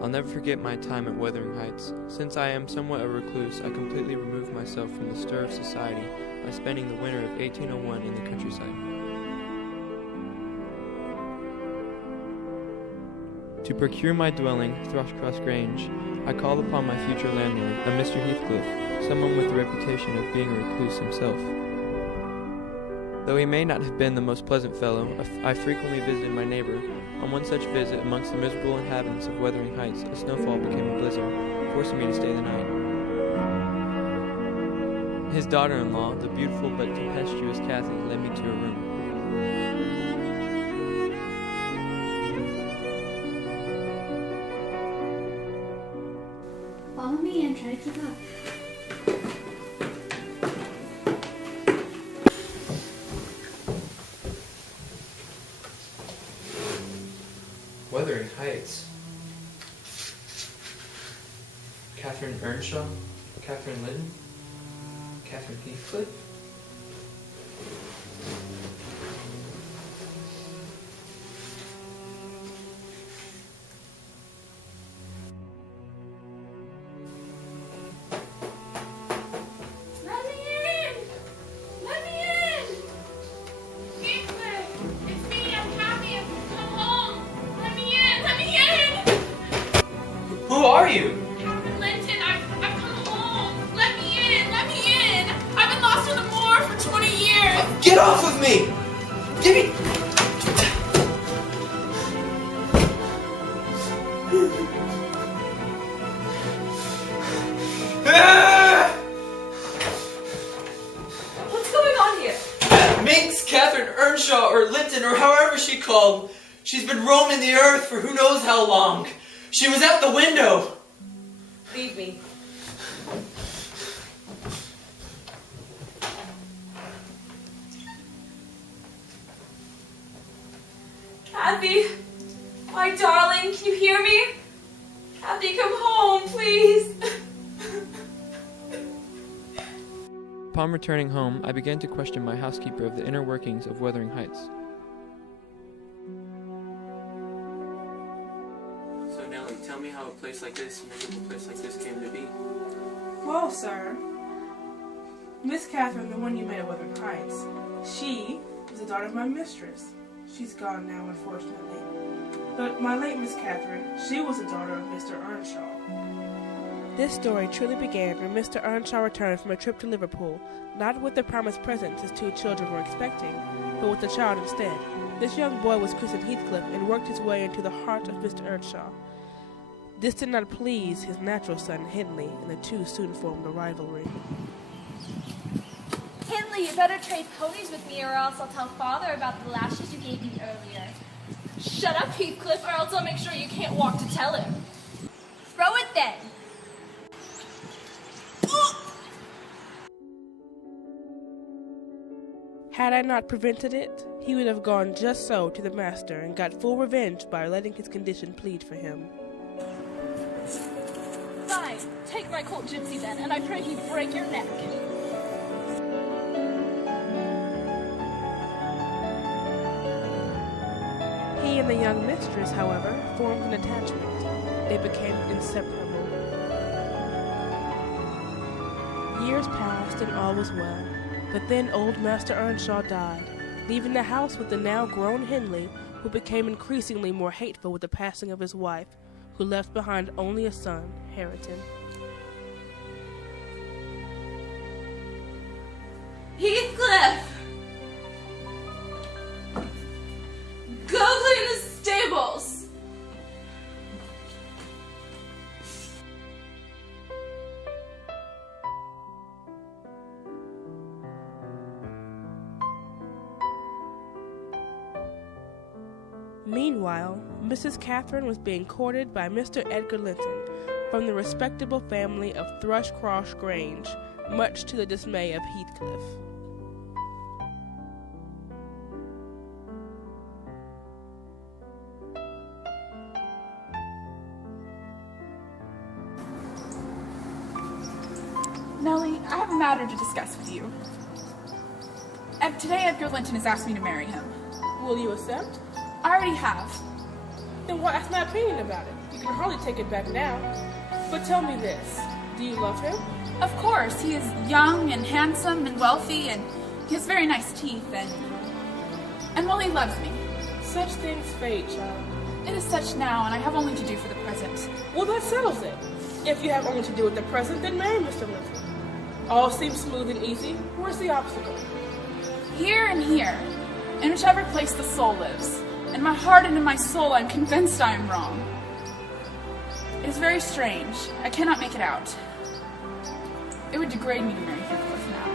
I'll never forget my time at Wuthering Heights. Since I am somewhat a recluse, I completely removed myself from the stir of society by spending the winter of 1801 in the countryside. To procure my dwelling, Thrushcross Grange, I called upon my future landlord, a Mr. Heathcliff, someone with the reputation of being a recluse himself. Though he may not have been the most pleasant fellow, I frequently visited my neighbor. On one such visit, amongst the miserable inhabitants of Wuthering Heights, a snowfall became a blizzard, forcing me to stay the night. His daughter-in-law, the beautiful but tempestuous Kathy, led me to her room. Follow me and try to keep up. Wuthering Heights. Catherine Earnshaw, Catherine Liddon, Catherine Heathcliff. Let me in! Let me in! Heathcliff! It's me, I'm Kathy. I've come home. Let me in! Let me in! Who are you? Captain Linton, I've come home. Let me in! Let me in! I've been lost in the moor for 20 years. Get off of me! Give me... What's going on here? Minx Catherine Earnshaw, or Linton, or however she called. She's been roaming the earth for who knows how long. She was out the window. Leave me. Kathy, my darling, can you hear me? Kathy, come home, please. Upon returning home, I began to question my housekeeper of the inner workings of Wuthering Heights. So Nellie, tell me how a place like this, a miserable place like this, came to be. Well, sir, Miss Catherine, the one you met at Wuthering Heights, she is the daughter of my mistress. She's gone now, unfortunately. But my late Miss Catherine, she was the daughter of Mr. Earnshaw. This story truly began when Mr. Earnshaw returned from a trip to Liverpool, not with the promised presents his two children were expecting, but with a child instead. This young boy was christened Heathcliff and worked his way into the heart of Mr. Earnshaw. This did not please his natural son, Henley, and the two soon formed a rivalry. Henley, you better trade ponies with me or else I'll tell Father about the lashes you gave me earlier. Shut up, Heathcliff, or else I'll make sure you can't walk to tell him. Throw it then. Had I not prevented it, he would have gone just so to the master and got full revenge by letting his condition plead for him. Fine, take my colt gypsy then, and I pray he break your neck. He and the young mistress, however, formed an attachment. They became inseparable. Years passed and all was well, but then old Master Earnshaw died, leaving the house with the now grown Henley, who became increasingly more hateful with the passing of his wife, who left behind only a son, Harrington. Heathcliff! Go clean the stables! Meanwhile, Mrs. Catherine was being courted by Mr. Edgar Linton from the respectable family of Thrushcross Grange, much to the dismay of Heathcliff. Nellie, I have a matter to discuss with you. Today Edgar Linton has asked me to marry him. Will you accept? I already have. Then what? That's my opinion about it. You can hardly take it back now. But tell me this, do you love him? Of course, he is young and handsome and wealthy, and he has very nice teeth, and well, he loves me. Such things fade, child. It is such now, and I have only to do for the present. Well, that settles it. If you have only to do with the present, then marry Mr. Linton. All seems smooth and easy. Where's the obstacle? Here and here, in whichever place the soul lives. In my heart and in my soul, I'm convinced I am wrong. It is very strange. I cannot make it out. It would degrade me to marry Heathcliff now.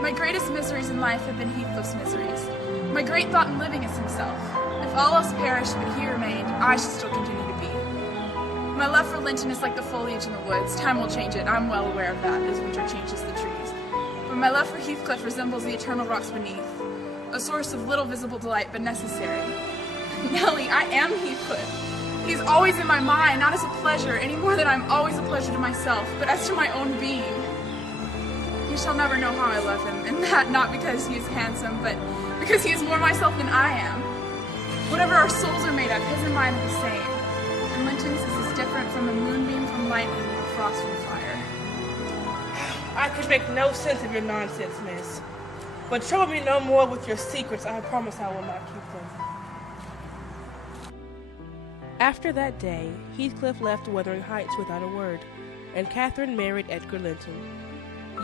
My greatest miseries in life have been Heathcliff's miseries. My great thought in living is himself. If all else perished but he remained, I should still continue to be. My love for Linton is like the foliage in the woods. Time will change it. I'm well aware of that, as winter changes the trees. But my love for Heathcliff resembles the eternal rocks beneath, a source of little visible delight, but necessary. Nellie, I am Heathcliff. He's always in my mind, not as a pleasure, any more than I'm always a pleasure to myself, but as to my own being. You shall never know how I love him, and that not because he is handsome, but because he is more myself than I am. Whatever our souls are made of, his and mine are the same. And Linton's is as different from a moonbeam from lightning or frost from fire. I could make no sense of your nonsense, miss. But trouble me no more with your secrets. I promise I will not keep them. After that day, Heathcliff left Wuthering Heights without a word, and Catherine married Edgar Linton.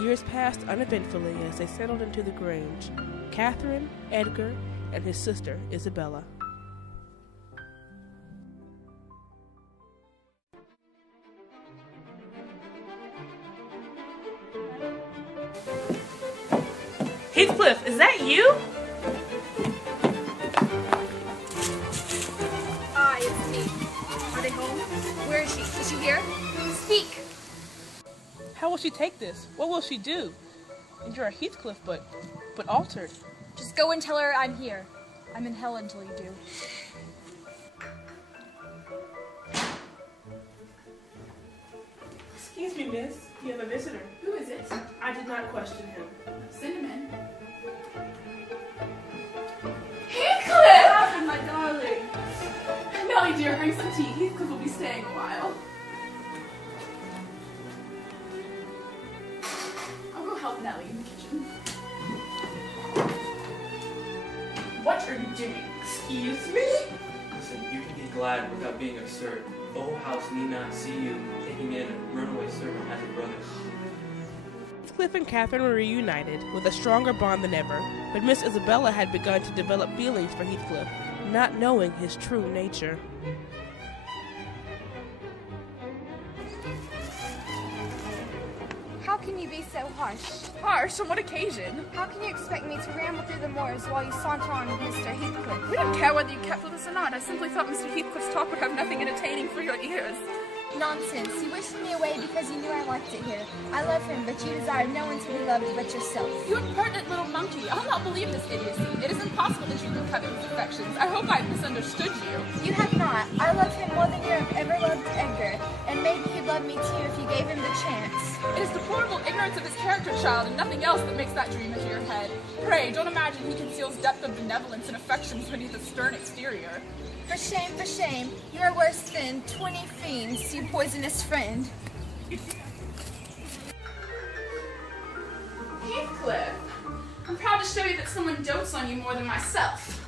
Years passed uneventfully as they settled into the Grange, Catherine, Edgar, and his sister, Isabella. Heathcliff, is that you? It's me. Are they home? Where is she? Is she here? Speak! How will she take this? What will she do? And you're a Heathcliff, but altered. Just go and tell her I'm here. I'm in hell until you do. Excuse me, miss. You have a visitor. Who is it? I did not question him. Send him in. Heathcliff! Catherine, my darling. Nellie, dear, bring some tea. Heathcliff will be staying a while. I'll go help Nellie in the kitchen. What are you doing? Excuse me? Listen, you can be glad without being absurd. The whole house need not see you taking in a runaway servant as a brother. Heathcliff and Catherine were reunited with a stronger bond than ever, but Miss Isabella had begun to develop feelings for Heathcliff, not knowing his true nature. How can you be so harsh? Harsh? On what occasion? How can you expect me to ramble through the moors while you saunter on with Mr. Heathcliff? We didn't care whether you kept with us or not. I simply thought Mr. Heathcliff's talk would have nothing entertaining for your ears. Nonsense. You wished me away because you knew I liked it here. I love him, but you desired no one to be loved but yourself. You impertinent little monkey. I'll not believe this idiocy. It is impossible that you can covet his affections. I hope I misunderstood you. You have not. I love him more than you have ever loved Edgar, and maybe he'd love me too if you gave him the chance. It is deplorable ignorance of his character, child, and nothing else that makes that dream into your head. Pray, don't imagine he conceals depth of benevolence and affections beneath a stern exterior. For shame, you are worse than 20 fiends, you poisonous friend. Heathcliff, I'm proud to show you that someone dotes on you more than myself.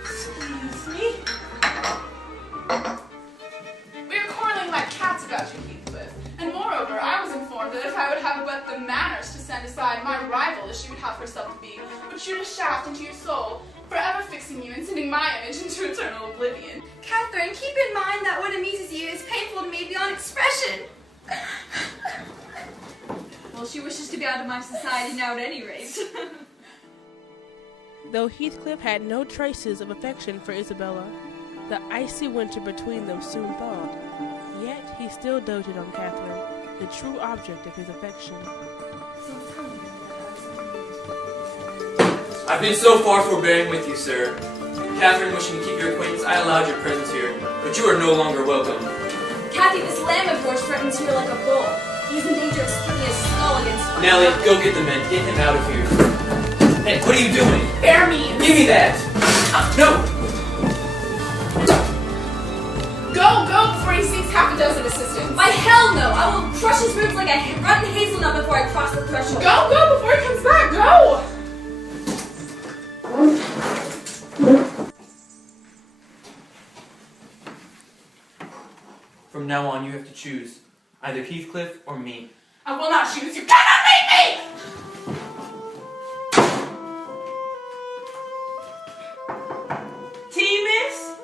Excuse me? We are quarreling like cats about you, Heathcliff. And moreover, I was informed that if I would have but the manners to stand aside my rival as she would have herself to be, would shoot a shaft into your soul, forever fixing you and sending my image into eternal oblivion. Catherine, keep in mind that what amuses you is painful to me beyond expression. Well, she wishes to be out of my society now at any rate. Though Heathcliff had no traces of affection for Isabella, the icy winter between them soon thawed. Yet he still doted on Catherine, the true object of his affection. I've been so far forbearing with you, sir. Catherine wishing to keep your acquaintance, I allowed your presence here, but you are no longer welcome. Cathy, this lamb of yours threatens here like a bull. He is in danger of splitting his skull against my Nellie, go get the men. Get him out of here. Hey, what are you doing? Bear me! Give me that! No! Go before he seeks half a dozen assistants. Why, hell no! I will crush his ribs like a rotten hazelnut before I cross the threshold. Go before he comes back. Go! From now on, you have to choose either Heathcliff or me. I will not choose. You cannot make me! Tea, miss?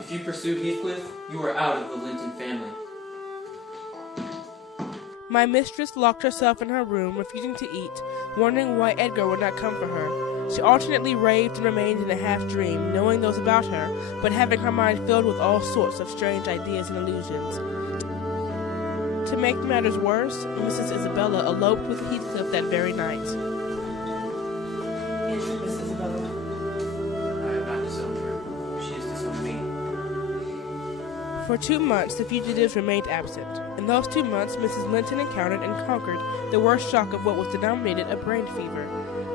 If you pursue Heathcliff, you are out of the Linton family. My mistress locked herself in her room, refusing to eat, wondering why Edgar would not come for her. She alternately raved and remained in a half-dream, knowing those about her, but having her mind filled with all sorts of strange ideas and illusions. To make matters worse, Mrs. Isabella eloped with Heathcliff that very night. Yes, Miss Isabella. I have not disowned her. She has disowned me. For 2 months, the fugitives remained absent. In those 2 months, Mrs. Linton encountered and conquered the worst shock of what was denominated a brain fever.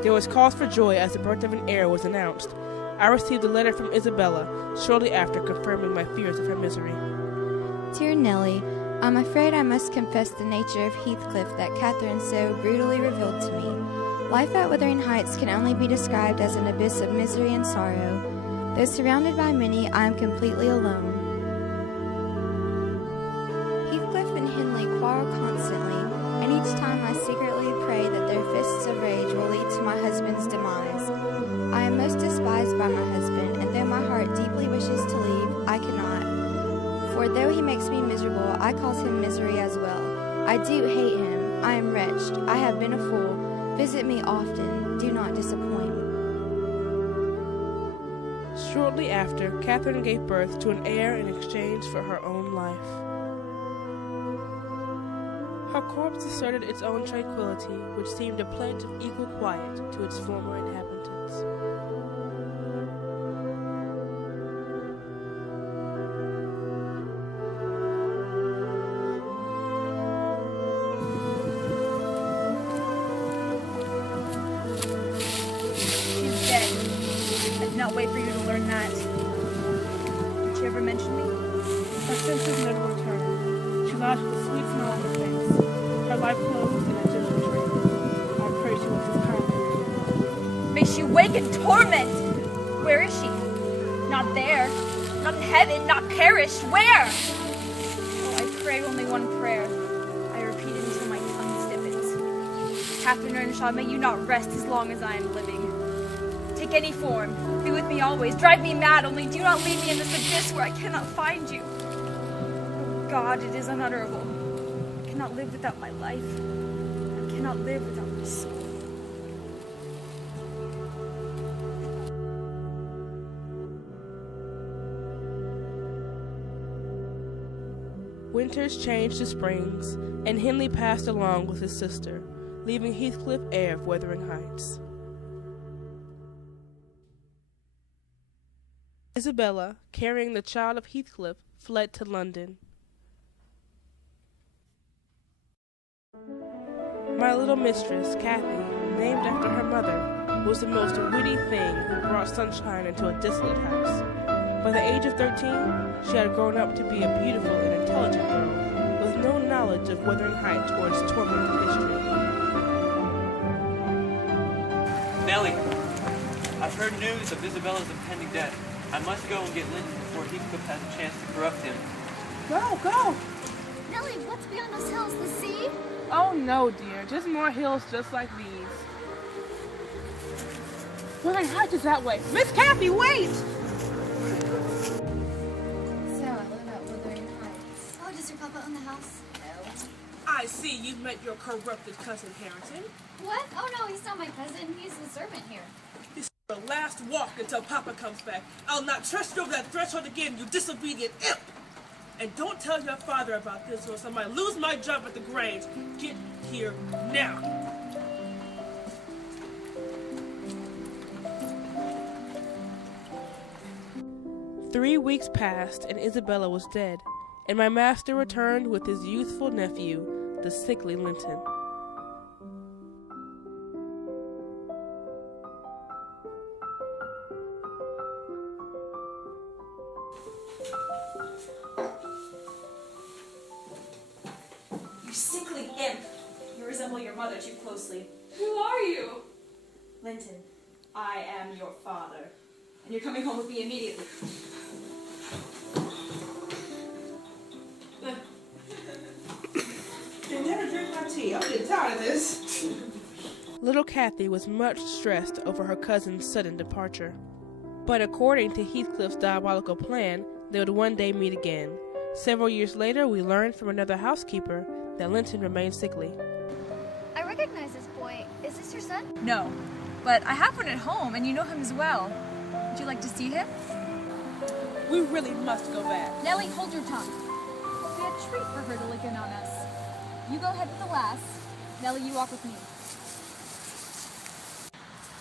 There was cause for joy as the birth of an heir was announced. I received a letter from Isabella shortly after, confirming my fears of her misery. Dear Nellie, I'm afraid I must confess the nature of Heathcliff that Catherine so brutally revealed to me. Life at Wuthering Heights can only be described as an abyss of misery and sorrow. Though surrounded by many, I am completely alone. Heathcliff and Hindley quarrel constantly, and each time I secretly pray that their fists of rage will lead to my husband's demise. I am most despised by my husband, and though my heart deeply wishes to leave, I cannot. For though he makes me miserable, I cause him misery as well. I do hate him. I am wretched. I have been a fool. Visit me often. Do not disappoint me. Shortly after, Catherine gave birth to an heir in exchange for her own life. Her corpse asserted its own tranquility, which seemed a pledge of equal quiet to its former inhabitants. She's dead. I did not wait for you to learn that. Did she ever mention me? Her senses never returned. She lies with a sweet smile on her face. Her life closed in a gentle dream. I pray she was as kind. May she wake in torment! Where is she? Not there. Not in heaven. Not perished. Where? Oh, I pray only one prayer. I repeat it until my tongue stiffens. Catherine Earnshaw, may you not rest as long as I am living. Take any form. Be with me always. Drive me mad, only do not leave me in this abyss where I cannot find you. Oh God, it is unutterable. I cannot live without my life. I cannot live without my soul. Winters changed to springs, and Hindley passed along with his sister, leaving Heathcliff heir of Wuthering Heights. Isabella, carrying the child of Heathcliff, fled to London. My little mistress, Cathy, named after her mother, was the most witty thing who brought sunshine into a desolate house. By the age of 13, she had grown up to be a beautiful and intelligent girl, with no knowledge of Wuthering Heights or its tormented history. Nellie, I've heard news of Isabella's impending death. I must go and get Linton before Heathcliff has a chance to corrupt him. Go! Nellie, what's beyond those hills? The sea? Oh no, dear. Just more hills just like these. Wuthering Heights is that way. Miss Cathy, wait! So, I live at Wuthering Heights. Oh, does your papa own the house? No. I see you've met your corrupted cousin Harrington. What? Oh no, he's not my cousin. He's the servant here. This is the last walk until Papa comes back. I'll not trust you over that threshold again, you disobedient imp! And don't tell your father about this, or else I might lose my job at the Grange. Get here now! 3 weeks passed, and Isabella was dead, and my master returned with his youthful nephew, the sickly Linton. sickly imp. You resemble your mother too closely. Who are you? Linton, I am your father. And you're coming home with me immediately. They never drink my tea. I'm getting tired of this. Little Kathy was much stressed over her cousin's sudden departure. But according to Heathcliff's diabolical plan, they would one day meet again. Several years later, we learned from another housekeeper that Linton remained sickly. I recognize this boy. Is this your son? No, but I have one at home, and you know him as well. Would you like to see him? We really must go back. Nellie, hold your tongue. It'll be a treat for her to look in on us. You go ahead with the lass. Nellie, you walk with me.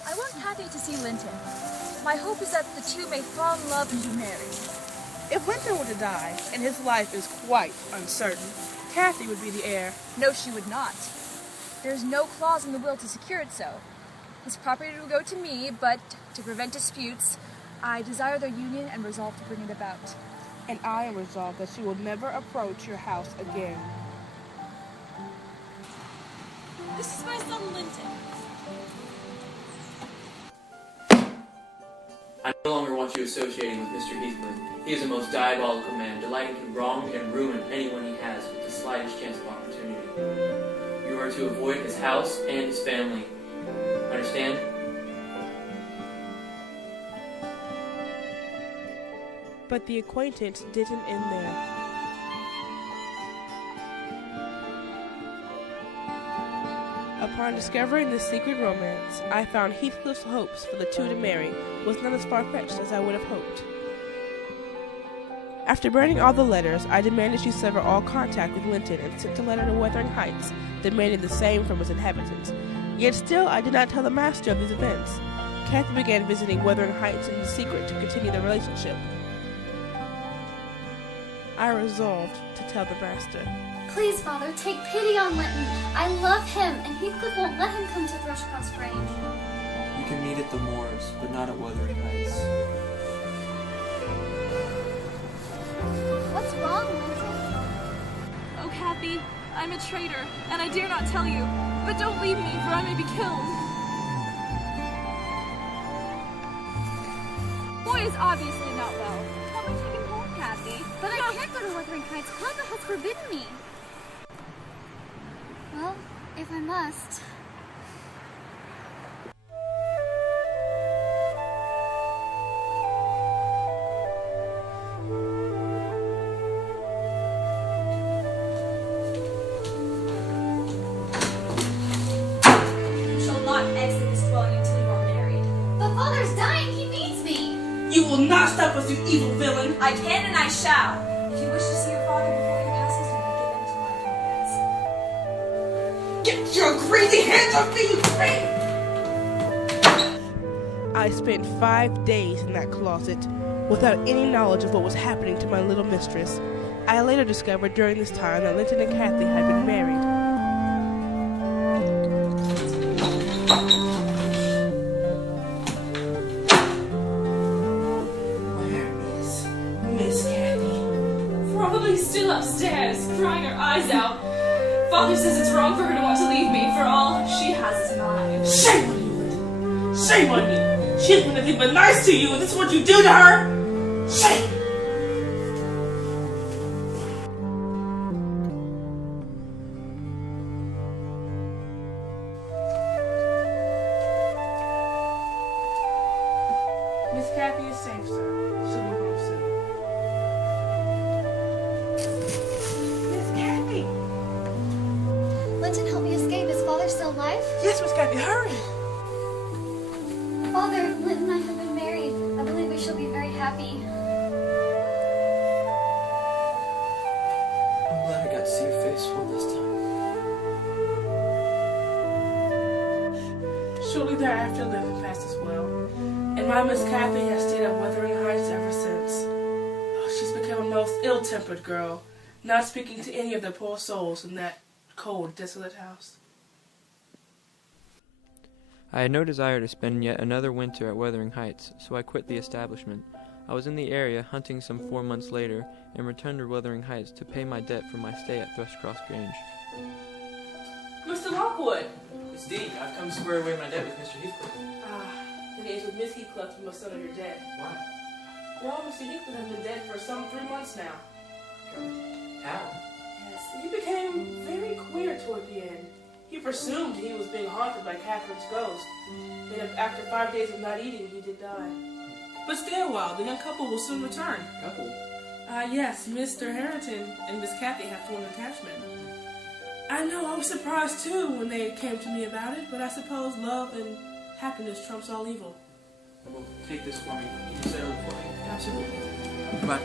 I want Kathy to see Linton. My hope is that the two may fall in love and be married. If Linton were to die, and his life is quite uncertain, Kathy would be the heir. No, she would not. There is no clause in the will to secure it so. His property will go to me, but to prevent disputes, I desire their union and resolve to bring it about. And I am resolved that she will never approach your house again. This is my son, Linton. I no longer want you associating with Mr. Heathcliff. He is a most diabolical man, delighting to wrong and ruin anyone he has with the slightest chance of opportunity. You are to avoid his house and his family. Understand? But the acquaintance didn't end there. Upon discovering this secret romance, I found Heathcliff's hopes for the two to marry was not as far-fetched as I would have hoped. After burning all the letters, I demanded she sever all contact with Linton and sent a letter to Wuthering Heights, demanding the same from its inhabitants. Yet still, I did not tell the master of these events. Kathy began visiting Wuthering Heights in secret to continue the relationship. I resolved to tell the master. Please, Father, take pity on Linton. I love him, and Heathcliff won't let him come to Thrushcross Grange. You can meet at the moors, but not at Wuthering Heights. What's wrong, Linton? Oh, Kathy, I'm a traitor, and I dare not tell you. But don't leave me, for I may be killed. Boy is obviously not well. Help me take him home, Kathy. But I can't go to Wuthering Heights. Papa has forbidden me. Well, if I must. You shall not exit this dwelling until you are married. But Father's dying. He needs me. You will not stop us, you evil villain! I can and I shall. If you wish to see your father before he passes, you will give him to my hands. Get your greedy hands off me, you thing! I spent 5 days in that closet without any knowledge of what was happening to my little mistress. I later discovered during this time that Linton and Kathy had been married. Where is Miss Kathy? Probably still upstairs, crying her eyes out. Father says it's wrong for her to want to leave me, for all she has is mine. Shame on you, Linton! Shame on you! She has been nothing but nice to you, and this is what you do to her? Shame! Miss Kathy is safe, sir. She'll be home soon. Miss Kathy! Linton, help me escape. Is Father still alive? Yes, Miss Kathy, hurry! Father, Linton and I have been married. I believe we shall be very happy. I'm glad I got to see your face one this time. Shortly thereafter, living passed as well. And my Miss Kathy has stayed at Wuthering Heights ever since. Oh, she's become a most ill-tempered girl, not speaking to any of the poor souls in that cold, desolate house. I had no desire to spend yet another winter at Wuthering Heights, so I quit the establishment. I was in the area hunting some 4 months later, and returned to Wuthering Heights to pay my debt for my stay at Thrushcross Grange. Mr. Lockwood! It's Dean. I've come to square away my debt with Mr. Heathcliff. Then it's with Miss Heathcliff you must settle your debt. Why? Well, Mr. Heathcliff has been dead for some 3 months now. How? Yes, he became very queer toward the end. He presumed he was being haunted by Catherine's ghost. Then after 5 days of not eating, he did die. But stay a while, the young couple will soon return. Couple? Yes, Mr. Harrington and Miss Kathy have formed an attachment. I know, I was surprised too when they came to me about it, but I suppose love and happiness trumps all evil. Well, take this for me. Can you settle it for me? Absolutely. Goodbye.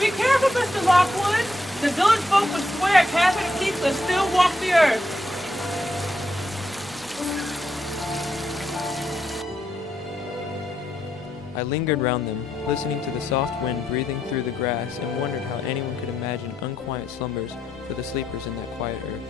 Be careful, Mr. Lockwood! The village folk would swear Catherine and Heathcliff still walk the earth. I lingered round them, listening to the soft wind breathing through the grass, and wondered how anyone could imagine unquiet slumbers for the sleepers in that quiet earth.